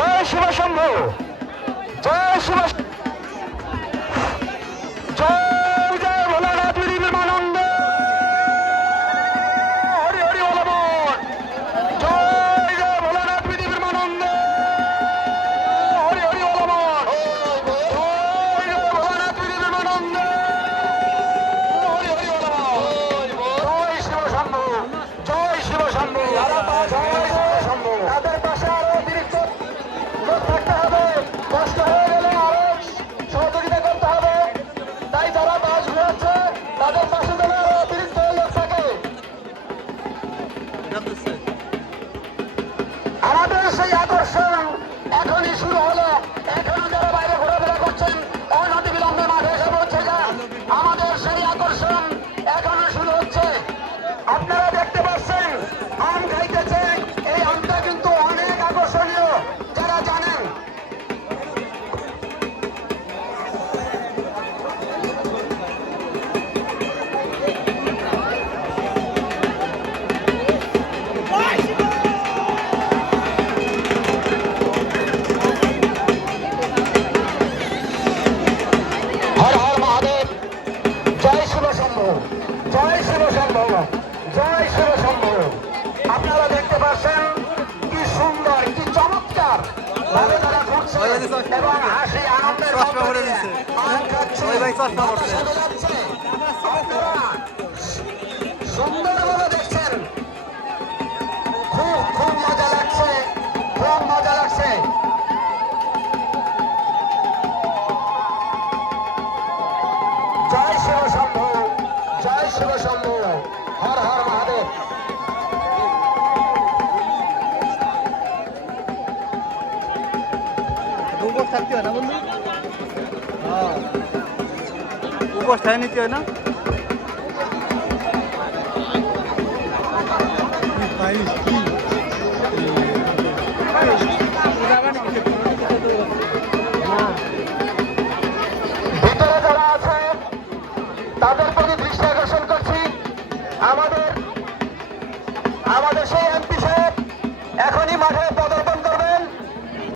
জয় শিব শম্ভু, জয় শিব, জয় জয় ভোলানাথ বিমানন্দ, হরি হরি বল বল, জয় জয় ভোলানাথ বিমানন্দ, হরি হরি বল বল, জয় জয় ভোলানাথ বিমানন্দ, হরি হরি বল বল, জয় শিব শম্ভু, জয় শিব শম্ভু, জয় শিব শম্ভু। তাদের পাশে আরো অতিরিক্ত লোক থাকতে হবে, কষ্ট হয়ে গেলে আরো সহযোগিতা করতে হবে। তাই যারা বাস ঘুরাচ্ছে তাদের পাশে যেন আরো অতিরিক্ত লোক থাকে। আমাদের সেই আকর্ষণ এখনই শুরু হলো। এখনো যারা বাইরে ঘোরাফেরা করছেন অনতি বিলম্বে মাঠে এসে পৌঁছে যান। আমাদের সেই আকর্ষণ এখনো শুরু হচ্ছে। আপনারা দেখতে পাচ্ছেন আম খাইতেছে, এই আমটা কিন্তু অনেক আকর্ষণীয় যারা জানেন। হর হর মহাদেব, জয় শিব শম্ভু, জয় শিব শম্ভু, জয় শিব শম্ভু। আপনারা দেখতে পাচ্ছেন কি সুন্দর, কি চমৎকার ভাবে তারা ঘুরছে এবং হাসি আনন্দের মধ্যে দিয়ে আম খাচ্ছে, বাতাস সাথে যাচ্ছে। আপনারা সুন্দরভাবে দেখছেন, খুব খুব মজা লাগছে, খুব মজা লাগছে। জয় শিব শম্ভু, জয় শিব শম্ভু, হর হর মহাদেব। উপর থাকতে হয় না বন্ধু, উপর ঠাই নিতে হয় না। পাইনি